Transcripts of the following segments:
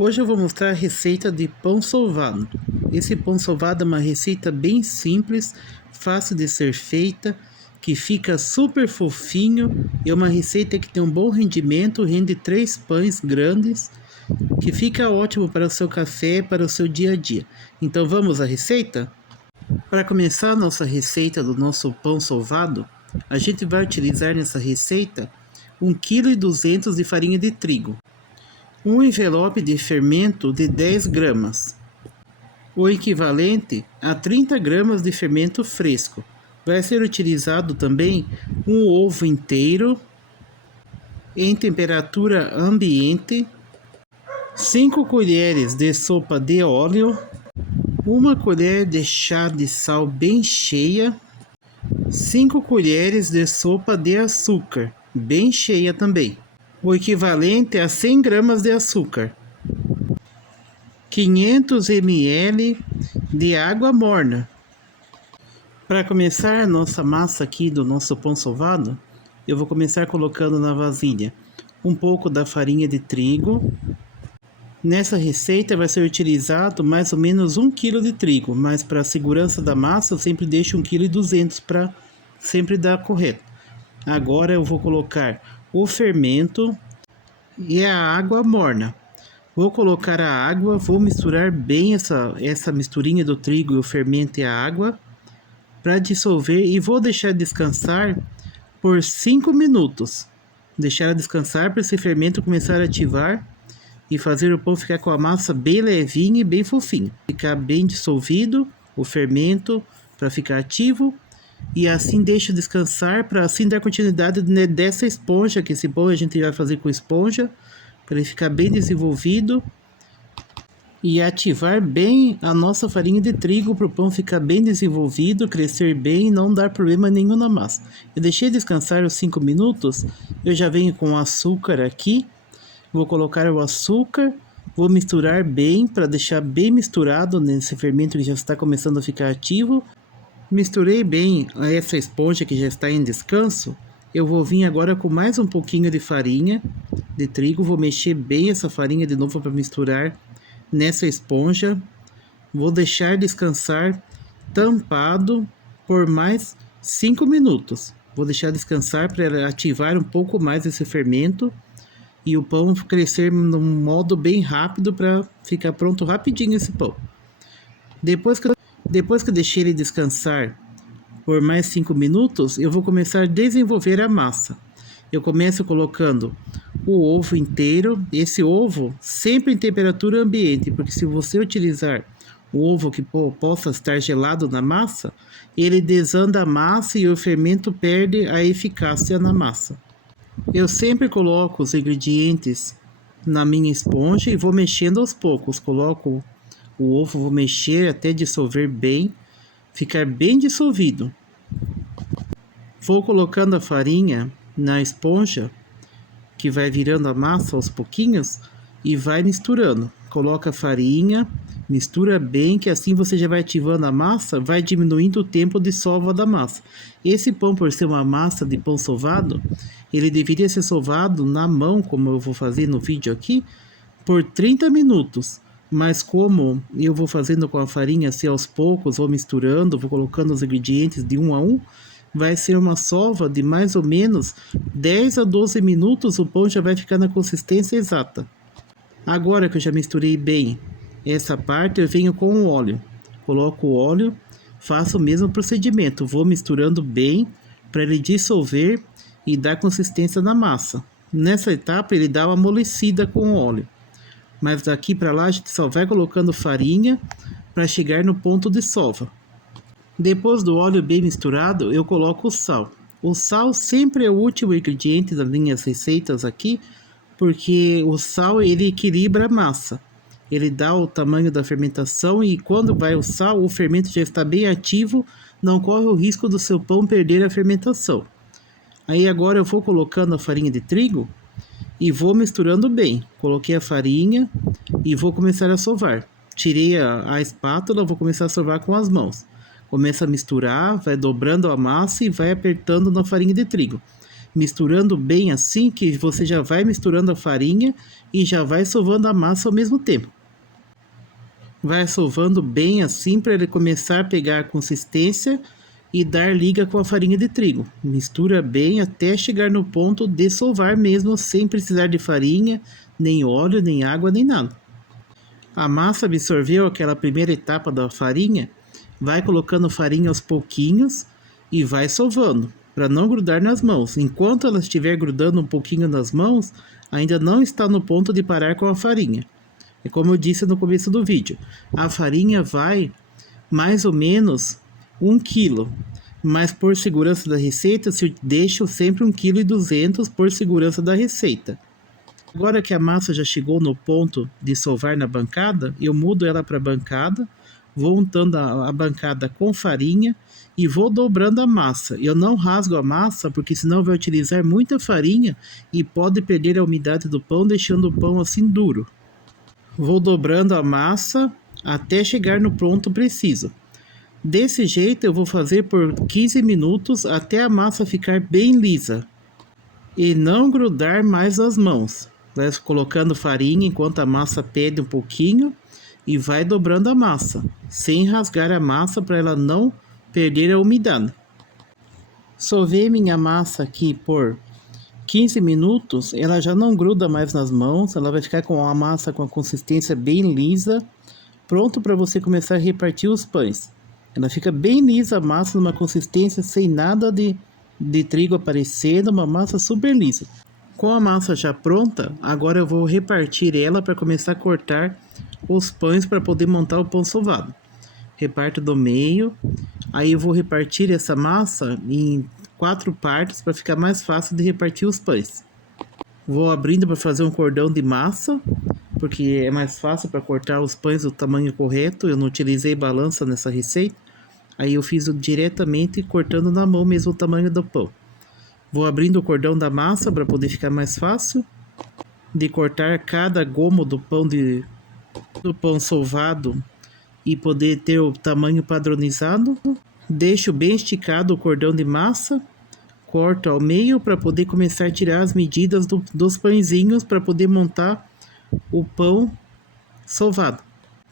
Hoje eu vou mostrar a receita de pão sovado. Esse pão sovado é uma receita bem simples, fácil de ser feita, que fica super fofinho. É uma receita que tem um bom rendimento, rende 3 pães grandes, que fica ótimo para o seu café, para o seu dia a dia. Então vamos à receita? Para começar a nossa receita do nosso pão sovado, a gente vai utilizar nessa receita 1,2 kg de farinha de trigo, um envelope de fermento de 10 gramas, o equivalente a 30 gramas de fermento fresco. Vai ser utilizado também um ovo inteiro em temperatura ambiente, 5 colheres de sopa de óleo, uma colher de chá de sal bem cheia, 5 colheres de sopa de açúcar, bem cheia também, o equivalente a 100 gramas de açúcar, 500 ml de água morna. Para começar a nossa massa aqui do nosso pão sovado, eu vou começar colocando na vasilha um pouco da farinha de trigo. Nessa receita vai ser utilizado mais ou menos 1 kg de trigo, mas para a segurança da massa eu sempre deixo 1,2 kg para sempre dar correto. Agora eu vou colocar o fermento e a água morna. Vou colocar a água, vou misturar bem essa misturinha do trigo e o fermento e a água para dissolver e vou deixar descansar por 5 minutos. Deixar descansar para esse fermento começar a ativar e fazer o pão ficar com a massa bem levinha e bem fofinha. Ficar bem dissolvido o fermento para ficar ativo. E assim deixa descansar para assim dar continuidade dessa esponja, que esse pão a gente vai fazer com esponja, para ele ficar bem desenvolvido e ativar bem a nossa farinha de trigo para o pão ficar bem desenvolvido, crescer bem e não dar problema nenhum na massa. Eu deixei descansar os 5 minutos, eu já venho com o açúcar aqui, vou colocar o açúcar, vou misturar bem para deixar bem misturado nesse fermento que já está começando a ficar ativo. Misturei bem essa esponja que já está em descanso. Eu vou vir agora com mais um pouquinho de farinha de trigo. Vou mexer bem essa farinha de novo para misturar nessa esponja. Vou deixar descansar tampado por mais 5 minutos. Vou deixar descansar para ativar um pouco mais esse fermento e o pão crescer num modo bem rápido para ficar pronto rapidinho esse pão. Depois que eu deixei ele descansar por mais 5 minutos, eu vou começar a desenvolver a massa. Eu começo colocando o ovo inteiro, esse ovo sempre em temperatura ambiente, porque se você utilizar o ovo que possa estar gelado na massa, ele desanda a massa e o fermento perde a eficácia na massa. Eu sempre coloco os ingredientes na minha esponja e vou mexendo aos poucos. Coloco o ovo, vou mexer até dissolver bem, ficar bem dissolvido. Vou colocando a farinha na esponja, que vai virando a massa aos pouquinhos, e vai misturando. Coloca a farinha, mistura bem, que assim você já vai ativando a massa, vai diminuindo o tempo de sova da massa. Esse pão, por ser uma massa de pão sovado, ele deveria ser sovado na mão, como eu vou fazer no vídeo aqui, por 30 minutos. Mas como eu vou fazendo com a farinha assim aos poucos, vou misturando, vou colocando os ingredientes de um a um, vai ser uma sova de mais ou menos 10 a 12 minutos, o pão já vai ficar na consistência exata. Agora que eu já misturei bem essa parte, eu venho com o óleo. Coloco o óleo, faço o mesmo procedimento, vou misturando bem para ele dissolver e dar consistência na massa. Nessa etapa ele dá uma amolecida com o óleo. Mas daqui para lá a gente só vai colocando farinha para chegar no ponto de sova. Depois do óleo bem misturado, eu coloco o sal. O sal sempre é o último ingrediente das minhas receitas aqui, porque o sal ele equilibra a massa. Ele dá o tamanho da fermentação e quando vai o sal, o fermento já está bem ativo, não corre o risco do seu pão perder a fermentação. Aí agora eu vou colocando a farinha de trigo e vou misturando bem. Coloquei a farinha e vou começar a sovar. Tirei a espátula, vou começar a sovar com as mãos. Começa a misturar, vai dobrando a massa e vai apertando na farinha de trigo. misturando bem assim, que você já vai misturando a farinha e já vai sovando a massa ao mesmo tempo. Vai sovando bem assim para ele começar a pegar a consistência e dar liga com a farinha de trigo. Mistura bem até chegar no ponto de sovar mesmo, sem precisar de farinha, nem óleo, nem água, nem nada. A massa absorveu aquela primeira etapa da farinha, vai colocando farinha aos pouquinhos e vai sovando, para não grudar nas mãos. Enquanto ela estiver grudando um pouquinho nas mãos, ainda não está no ponto de parar com a farinha. É como eu disse no começo do vídeo, a farinha vai mais ou menos 1 kg, mas por segurança da receita, eu deixo sempre 1,2 kg por segurança da receita. Agora que a massa já chegou no ponto de sovar na bancada, eu mudo ela para a bancada, vou untando a bancada com farinha e vou dobrando a massa. Eu não rasgo a massa porque senão vai utilizar muita farinha e pode perder a umidade do pão, deixando o pão assim duro. Vou dobrando a massa até chegar no ponto preciso. Desse jeito eu vou fazer por 15 minutos até a massa ficar bem lisa e não grudar mais as mãos. Vai colocando farinha enquanto a massa pede um pouquinho e vai dobrando a massa, sem rasgar a massa para ela não perder a umidade. Sovei minha massa aqui por 15 minutos, ela já não gruda mais nas mãos, ela vai ficar com a massa com a consistência bem lisa, pronto para você começar a repartir os pães. Ela fica bem lisa a massa, numa consistência sem nada de trigo aparecendo, uma massa super lisa. Com a massa já pronta, agora eu vou repartir ela para começar a cortar os pães para poder montar o pão sovado. Reparto do meio, aí eu vou repartir essa massa em 4 partes para ficar mais fácil de repartir os pães. Vou abrindo para fazer um cordão de massa, porque é mais fácil para cortar os pães do tamanho correto. Eu não utilizei balança nessa receita, aí eu fiz diretamente cortando na mão mesmo o tamanho do pão. Vou abrindo o cordão da massa para poder ficar mais fácil de cortar cada gomo do pão sovado e poder ter o tamanho padronizado. Deixo bem esticado o cordão de massa, corto ao meio para poder começar a tirar as medidas dos pãezinhos para poder montar o pão sovado.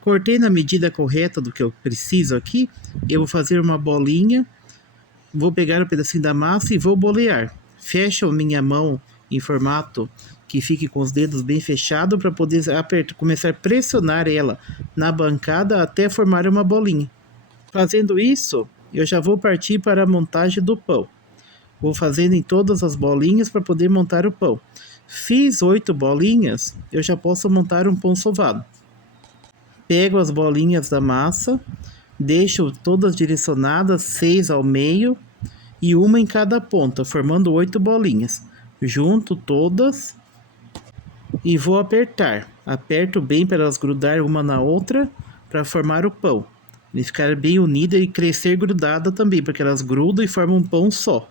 Cortei na medida correta do que eu preciso aqui, eu vou fazer uma bolinha. Vou pegar um pedacinho da massa e vou bolear. Fecho a minha mão em formato que fique com os dedos bem fechados para poder começar a pressionar ela na bancada até formar uma bolinha. Fazendo isso, eu já vou partir para a montagem do pão. Vou fazendo em todas as bolinhas para poder montar o pão. Fiz 8 bolinhas, eu já posso montar um pão sovado. Pego as bolinhas da massa, deixo todas direcionadas, 6 ao meio e uma em cada ponta, formando 8 bolinhas. Junto todas e vou apertar. Aperto bem para elas grudar uma na outra para formar o pão. E ficar bem unida e crescer grudada também, porque elas grudam e formam um pão só.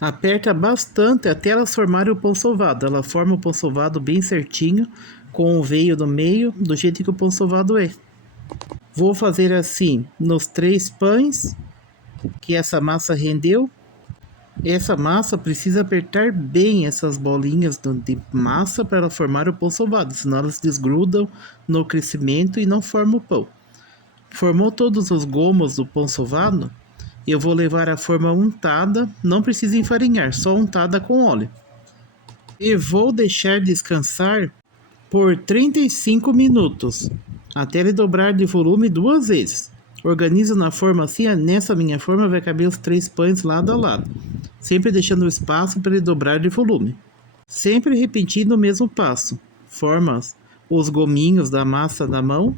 Aperta bastante até elas formarem o pão sovado. Ela forma o pão sovado bem certinho, com o veio no meio, do jeito que o pão sovado é. Vou fazer assim nos 3 pães que essa massa rendeu. Essa massa precisa apertar bem essas bolinhas de massa para ela formar o pão sovado, senão elas desgrudam no crescimento e não formam o pão. Formou todos os gomos do pão sovado, eu vou levar a forma untada, não precisa enfarinhar, só untada com óleo. E vou deixar descansar por 35 minutos, até ele dobrar de volume 2 vezes. Organizo na forma assim, nessa minha forma vai caber os 3 pães lado a lado, sempre deixando espaço para ele dobrar de volume. Sempre repetindo o mesmo passo. Forma os gominhos da massa na mão,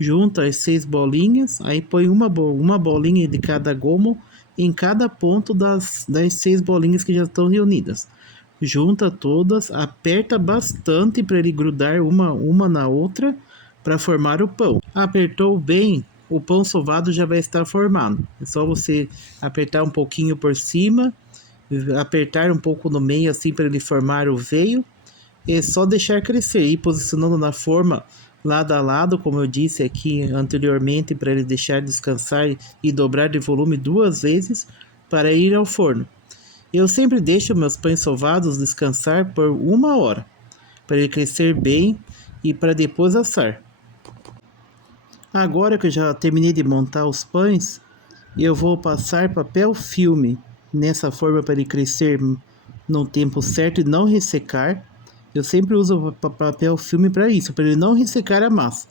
junta as 6 bolinhas, aí põe uma bolinha de cada gomo em cada ponto das 6 bolinhas que já estão reunidas. Junta todas, aperta bastante para ele grudar uma na outra para formar o pão. Apertou bem, o pão sovado já vai estar formado. É só você apertar um pouquinho por cima, apertar um pouco no meio assim para ele formar o veio. É só deixar crescer e posicionando na forma lado a lado, como eu disse aqui anteriormente, para ele deixar descansar e dobrar de volume 2 vezes para ir ao forno. Eu sempre deixo meus pães sovados descansar por 1 hora, para ele crescer bem e para depois assar. Agora que eu já terminei de montar os pães, eu vou passar papel filme nessa forma para ele crescer no tempo certo e não ressecar. Eu sempre uso papel filme para isso, para ele não ressecar a massa.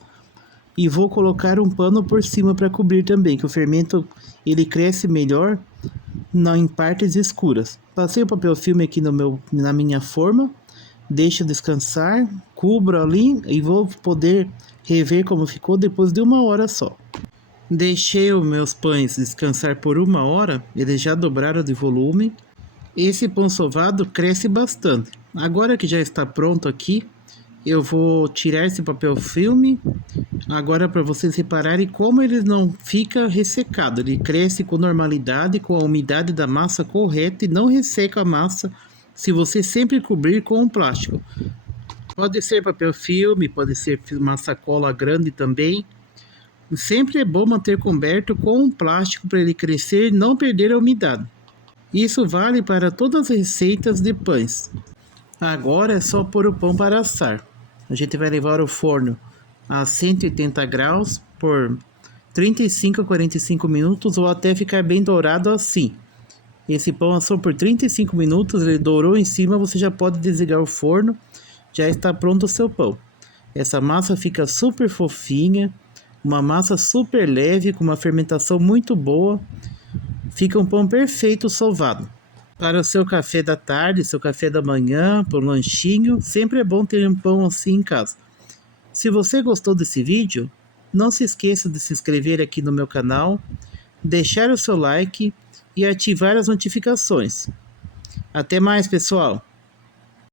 E vou colocar um pano por cima para cobrir também, que o fermento ele cresce melhor em partes escuras. Passei o papel filme aqui na minha forma, deixo descansar, cubro ali e vou poder rever como ficou depois de 1 hora só. Deixei os meus pães descansar por 1 hora, eles já dobraram de volume. Esse pão sovado cresce bastante. Agora que já está pronto aqui, eu vou tirar esse papel filme. Agora para vocês repararem como ele não fica ressecado. Ele cresce com normalidade, com a umidade da massa correta e não resseca a massa se você sempre cobrir com um plástico. Pode ser papel filme, pode ser uma sacola grande também. Sempre é bom manter coberto com um plástico para ele crescer e não perder a umidade. Isso vale para todas as receitas de pães. Agora é só pôr o pão para assar. A gente vai levar ao forno a 180 graus por 35 a 45 minutos ou até ficar bem dourado assim. Esse pão assou por 35 minutos, ele dourou em cima, você já pode desligar o forno, já está pronto o seu pão. Essa massa fica super fofinha, uma massa super leve, com uma fermentação muito boa. Fica um pão perfeito sovado. Para o seu café da tarde, seu café da manhã, para um lanchinho, sempre é bom ter um pão assim em casa. Se você gostou desse vídeo, não se esqueça de se inscrever aqui no meu canal, deixar o seu like e ativar as notificações. Até mais, pessoal!